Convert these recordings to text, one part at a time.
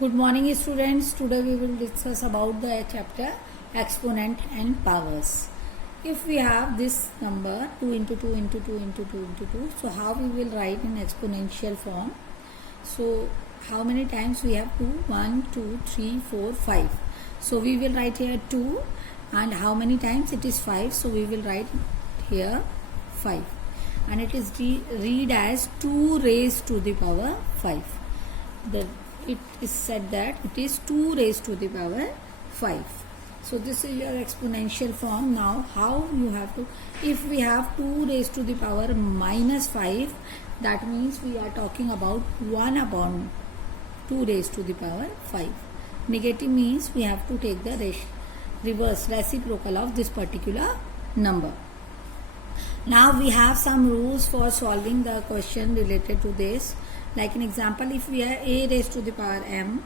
Good morning students. Today we will discuss about the chapter exponent and powers. If we have this number 2 into 2 into 2 into 2 into 2, so how we will write in exponential form? So how many times we have 2? 1, 2, 3, 4, 5. So we will write here 2, and how many times it is 5, so we will write here 5, and it is read as 2 raised to the power 5. It is said that it is 2 raised to the power 5. So this is your exponential form. Now how you have to, if we have 2 raised to the power minus 5, that means we are talking about 1 upon 2 raised to the power 5. Negative means we have to take the reverse reciprocal of this particular number. Now we have some rules for solving the question related to this. Like an example, if we are a raised to the power m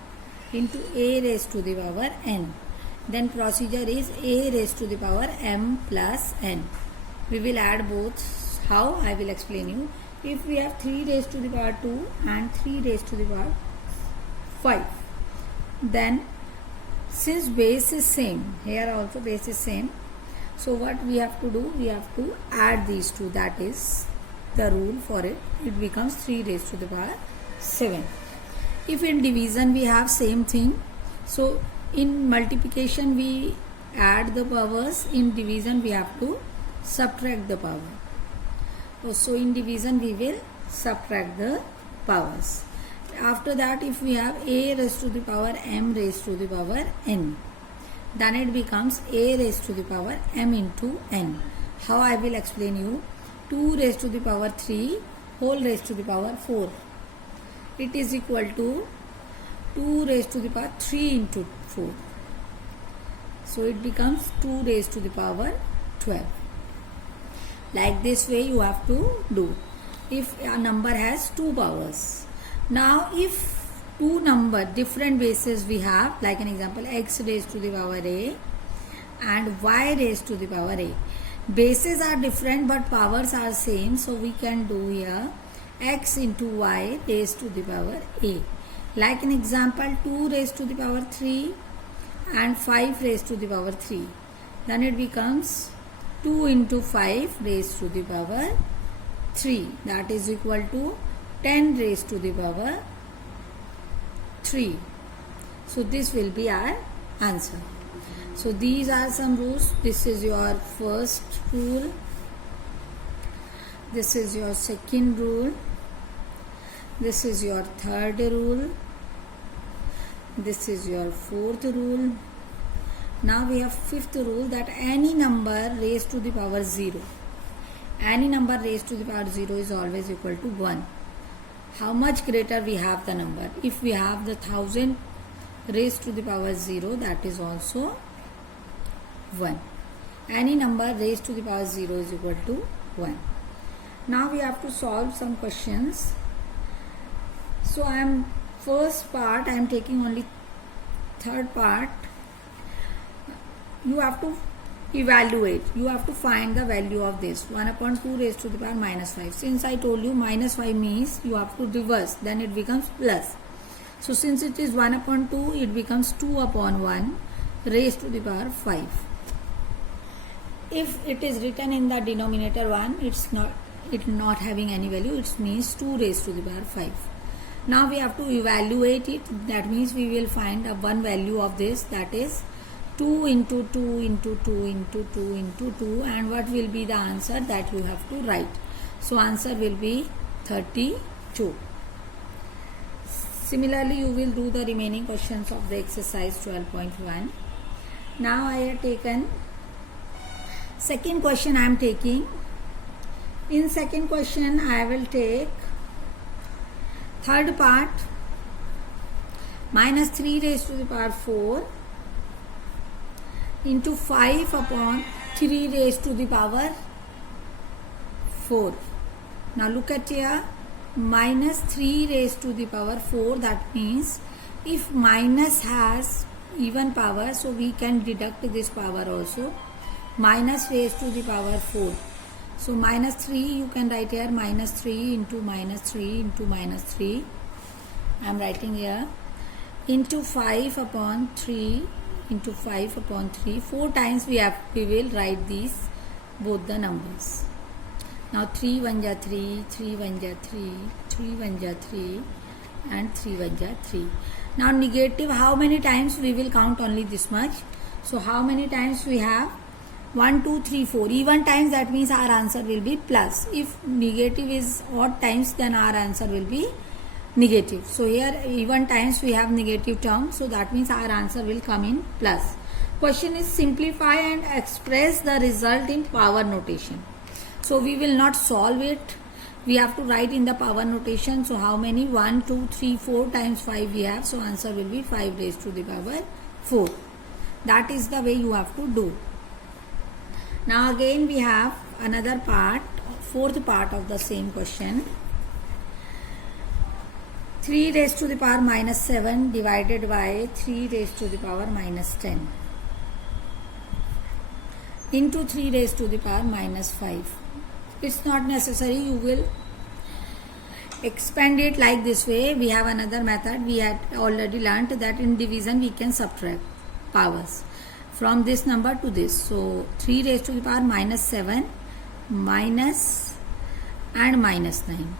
into a raised to the power n, then procedure is a raised to the power m plus n. We will add both. How? I will explain you. If we have 3 raised to the power 2 and 3 raised to the power 5, then since base is same, here also base is same, so what we have to do, we have to add these two. That is the rule for it. It becomes 3 raised to the power 7. If in division we have same thing, so in multiplication we add the powers, in division we have to subtract the power. So in division we will subtract the powers. After that, if we have a raised to the power m raised to the power n, then it becomes a raised to the power m into n. How? I will explain you. 2 raised to the power 3 whole raised to the power 4. It is equal to 2 raised to the power 3 into 4. So it becomes 2 raised to the power 12. Like this way you have to do. If a number has 2 powers. Now if 2 number different bases we have, like an example, x raised to the power a and y raised to the power a. Bases are different but powers are same, so we can do here x into y raised to the power a. Like an example, 2 raised to the power 3 and 5 raised to the power 3. Then it becomes 2 into 5 raised to the power 3. That is equal to 10 raised to the power 3. So this will be our answer. So these are some rules. This is your first rule. This is your second rule. This is your third rule. This is your fourth rule. Now we have fifth rule, that any number raised to the power 0. Any number raised to the power 0 is always equal to 1. How much greater we have the number? If we have the 1000 raised to the power 0, that is also 1. Any number raised to the power 0 is equal to 1. Now we have to solve some questions. So first part I am taking only third part. You have to evaluate. You have to find the value of this 1 upon 2 raised to the power minus 5. Since I told you minus 5 means you have to reverse, then it becomes plus. So since it is 1 upon 2, it becomes 2 upon 1 raised to the power 5. If it is written in the denominator 1, it not having any value, it means 2 raised to the power 5. Now we have to evaluate it. That means we will find a one value of this, that is 2 into 2 into 2 into 2 into 2, and what will be the answer that you have to write. So answer will be 32. Similarly, you will do the remaining questions of the exercise 12.1. Now I have taken second question. I am taking. In second question I will take third part, minus 3 raised to the power 4 into 5 upon 3 raised to the power 4. Now look at here, minus 3 raised to the power 4, that means if minus has even power, so we can deduct this power also, minus raised to the power 4. So minus 3 you can write here, minus 3 into minus 3 into minus 3. I am writing here into 5 upon 3 into 5 upon 3. 4 times we will write these both the numbers. Now 3 1 ja 3, 3 1 ja 3, 3 1 ja 3 and 3 1 ja 3. Now negative, how many times we will count? Only this much. So how many times we have? 1 2 3 4 even times, that means our answer will be plus. If negative is odd times, then our answer will be negative. So here even times we have negative term, so that means our answer will come in plus. Question is simplify and express the result in power notation. So we will not solve it, we have to write in the power notation. So how many? 1 2 3 4 times 5 we have, so answer will be 5 raised to the power 4. That is the way you have to do. Now again we have another part, fourth part of the same question. 3 raised to the power minus 7 divided by 3 raised to the power minus 10 into 3 raised to the power minus 5. It's not necessary, you will expand it like this way. We have another method. We had already learnt that in division we can subtract powers from this number to this. So 3 raised to the power minus 7 minus and minus 9.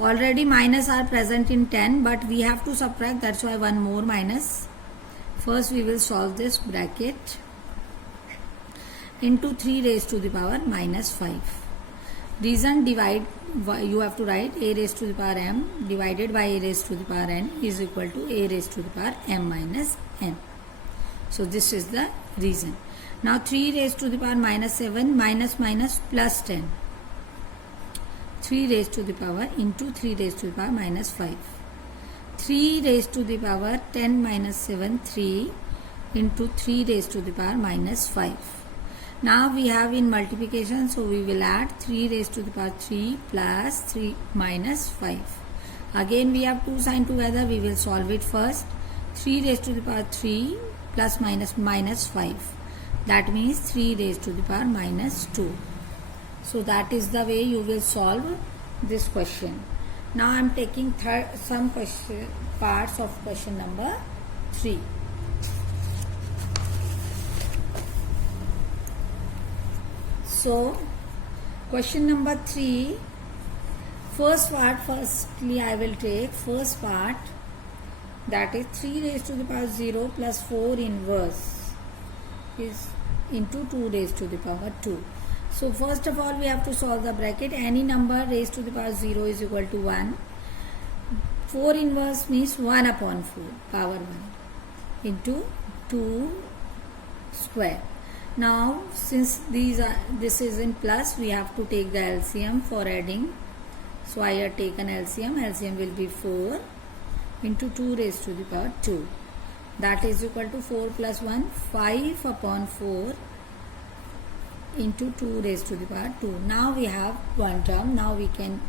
Already minus are present in 10, but we have to subtract, that's why one more minus. First we will solve this bracket into 3 raised to the power minus 5. Reason, divide, you have to write a raised to the power m divided by a raised to the power n is equal to a raised to the power m minus n. So this is the reason. Now 3 raised to the power minus 7 minus minus plus 10. 3 raised to the power into 3 raised to the power minus 5. 3 raised to the power 10 minus 7, 3 into 3 raised to the power minus 5. Now we have in multiplication, so we will add 3 raised to the power 3 plus 3 minus 5. Again we have two sign together, we will solve it first. 3 raised to the power 3 plus minus 5. That means 3 raised to the power minus 2. So that is the way you will solve this question. Now I am taking some parts of question number 3. So question number 3, firstly I will take first part, that is 3 raised to the power 0 plus 4 inverse is into 2 raised to the power 2. So first of all we have to solve the bracket. Any number raised to the power 0 is equal to 1. 4 inverse means 1 upon 4 power 1 into 2 square. Now since this is in plus, we have to take the LCM for adding. So I have taken LCM. LCM will be 4 into 2 raised to the power 2. That is equal to 4 plus 1, 5 upon 4 into 2 raised to the power 2. Now we have one term. Now we can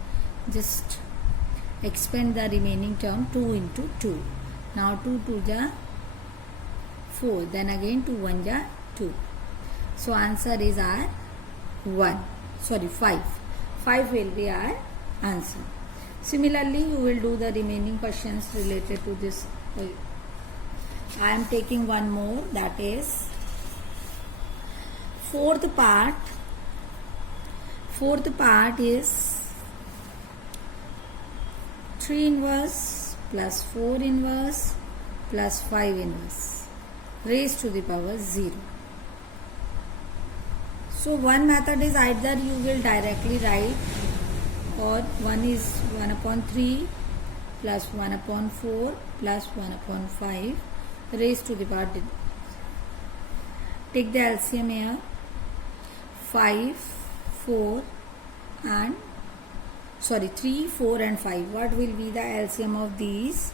just expand the remaining term, 2 into 2. Now 2 2 ja 4. Then again 2 1 ja 2. So answer is our 5. 5 will be our answer. Similarly, you will do the remaining questions related to this. I am taking one more, that is fourth part. Fourth part is 3 inverse plus 4 inverse plus 5 inverse raised to the power 0. So one method is either you will directly write, or one is 1 upon 3 plus 1 upon 4 plus 1 upon 5 raised to the power. Take the LCM here, 5, 4 and 3, 4 and 5. What will be the LCM of these?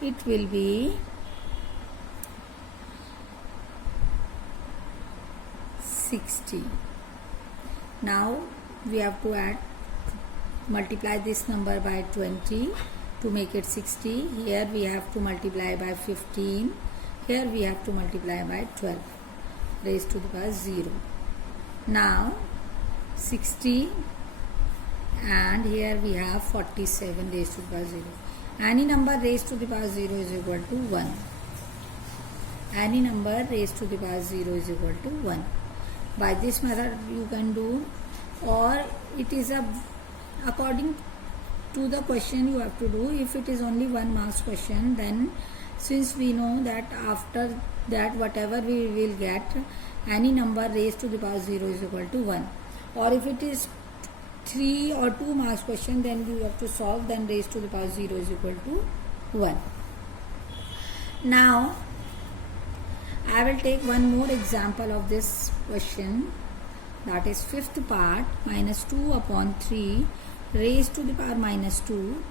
It will be 60. Now we have to multiply this number by 20 to make it 60. Here we have to multiply by 15. Here we have to multiply by 12 raised to the power 0. Now 60 and here we have 47 raised to the power 0. Any number raised to the power 0 is equal to 1. Any number raised to the power 0 is equal to 1. By this method you can do, or it is according to the question you have to do. If it is only 1 marks question, then since we know that after that whatever we will get, any number raised to the power 0 is equal to 1. Or if it is 3 or 2 marks question, then you have to solve, then raised to the power 0 is equal to 1. Now I will take one more example of this question, that is fifth part, minus 2 upon 3 raised to the power minus 2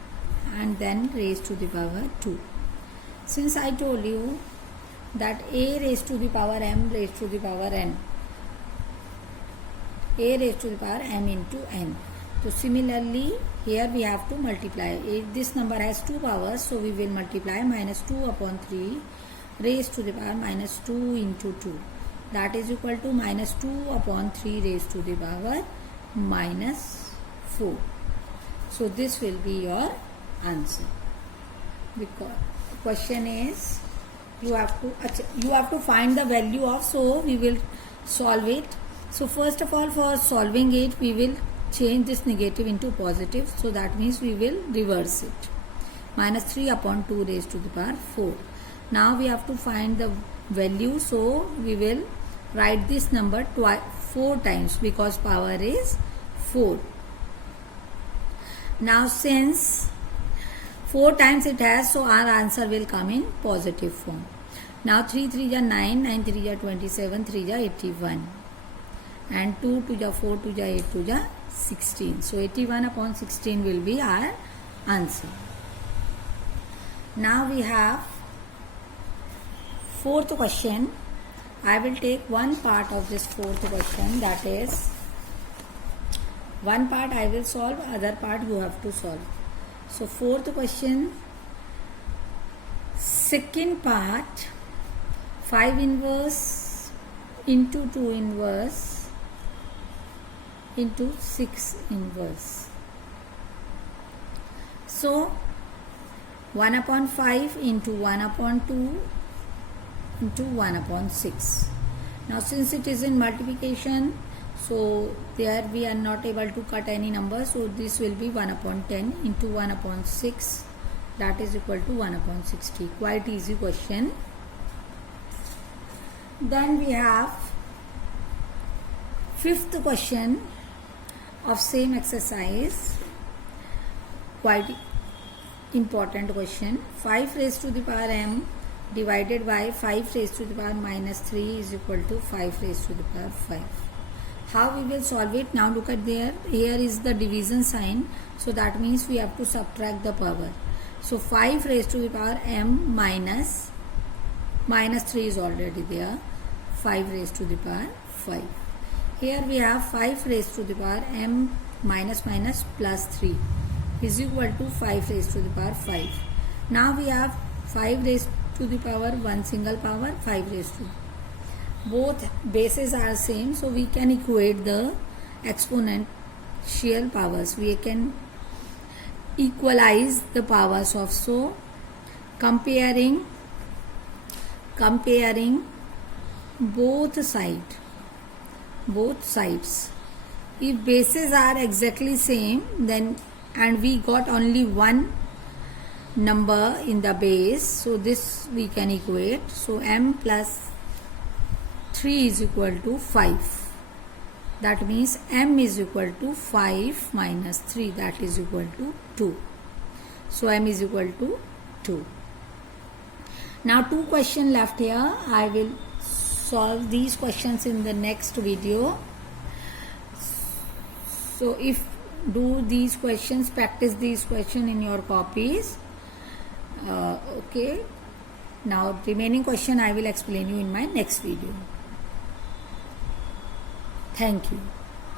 and then raised to the power 2. Since I told you that a raised to the power m raised to the power n, a raised to the power m into n. So similarly here we have to multiply. If this number has 2 powers, so we will multiply minus 2 upon 3 raised to the power minus 2 into 2. That is equal to minus 2 upon 3 raised to the power minus 4. So this will be your answer. Because question is you have to find the value of, so we will solve it. So first of all, for solving it, we will change this negative into positive, so that means we will reverse it. Minus 3 upon 2 raised to the power 4. Now we have to find the value, so we will write this number 4 times because power is 4. Now since 4 times it has, so our answer will come in positive form. Now 3 3 are 9, 9 3 are 27, 3 are 81. And 2 2 are 4, 2 are 8, 2 are 16. So 81 upon 16 will be our answer. Now we have fourth question. I will take one part of this fourth question, that is one part I will solve, other part you have to solve. So fourth question, second part, 5 inverse into 2 inverse into 6 inverse. So 1 upon 5 into 1 upon 2 into 1 upon 6. Now since it is in multiplication, so there we are not able to cut any number, so this will be 1 upon 10 into 1 upon 6, that is equal to 1 upon 60. Quite easy question. Then we have fifth question of same exercise, quite important question. 5 raised to the power m divided by 5 raised to the power minus 3 is equal to 5 raised to the power 5. How we will solve it? Now look at there, here is the division sign, so that means we have to subtract the power. So 5 raised to the power m minus 3 is already there, 5 raised to the power 5. Here we have 5 raised to the power m minus minus plus 3 is equal to 5 raised to the power 5. Now we have 5 raised to the power 1 single power, 5 raised to. Both bases are same, so we can equate the exponential powers. We can equalize the powers of, so comparing both sides. If bases are exactly same, then and we got only one number in the base, so this we can equate. So m plus 3 is equal to 5. That means m is equal to 5 minus 3, that is equal to 2. So m is equal to 2. Now 2 questions left here. I will solve these questions in the next video. So if do these questions, practice these questions in your copies. Okay. Now remaining question I will explain you in my next video. Thank you.